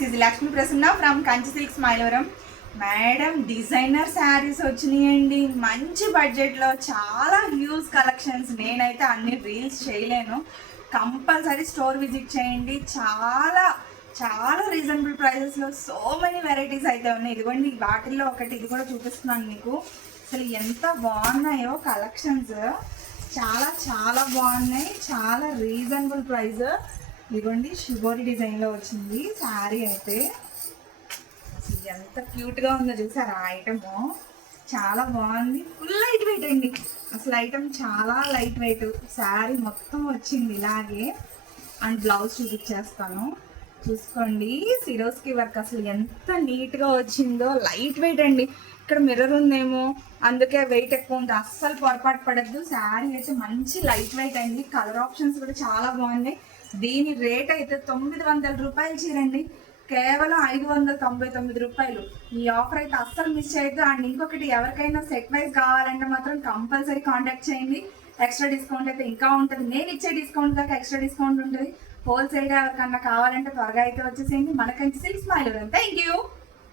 This is Lakshmi Prasanna from Kanchi silks Mylavaram. Madam designer saris వచ్చినాయండి మంచి బడ్జెట్లో, చాలా హ్యూజ్ కలెక్షన్స్. నేనైతే అన్ని రీల్స్ చేయలేను, కంపల్సరీ స్టోర్ విజిట్ చేయండి. చాలా చాలా రీజనబుల్ ప్రైజెస్లో సో మెనీ వెరైటీస్ అయితే ఉన్నాయి. ఇదిగోండి వాటిల్లో ఒకటి, ఇది కూడా చూపిస్తున్నాను మీకు. అసలు ఎంత బాగున్నాయో కలెక్షన్స్, చాలా చాలా బాగున్నాయి, చాలా రీజనబుల్ ప్రైస్. ఇదిగోండి షిబోరి డిజైన్లో వచ్చింది శారీ అయితే. ఎంత క్యూట్గా ఉందో చూసారా ఐటము, చాలా బాగుంది. ఫుల్ లైట్ వెయిట్ అండి, అసలు ఐటమ్ చాలా లైట్ వెయిట్. శారీ మొత్తం వచ్చింది ఇలాగే. అండ్ బ్లౌజ్ చూపించేస్తాను చూసుకోండి. సిరోస్కి వర్క్ అసలు ఎంత నీట్గా వచ్చిందో. లైట్ వెయిట్ అండి, ఇక్కడ మిర్రర్ ఉందేమో అందుకే వెయిట్ ఎక్కువ ఉంది, అస్సలు పొరపాటు పడద్దు. శారీ అయితే మంచి లైట్ వెయిట్ అండి. కలర్ ఆప్షన్స్ కూడా చాలా బాగున్నాయి. దీని రేట్ అయితే 900 రూపాయలు చీరండి, కేవలం 599 రూపాయలు. ఈ ఆఫర్ అయితే అస్సలు మిస్ చేయొద్దు. అండ్ ఇంకొకటి, ఎవరికైనా సెట్ వైజ్ కావాలంటే మాత్రం కంపల్సరీ కాంటాక్ట్ చేయండి. ఎక్స్ట్రా డిస్కౌంట్ అయితే ఇంకా ఉంటుంది. నేను ఇచ్చే డిస్కౌంట్ దాకా ఎక్స్ట్రా డిస్కౌంట్ ఉంటుంది. హోల్సేల్గా ఎవరికన్నా కావాలంటే త్వరగా అయితే వచ్చేసేయండి. మన Kanchi silks Mylavaram. Thank you.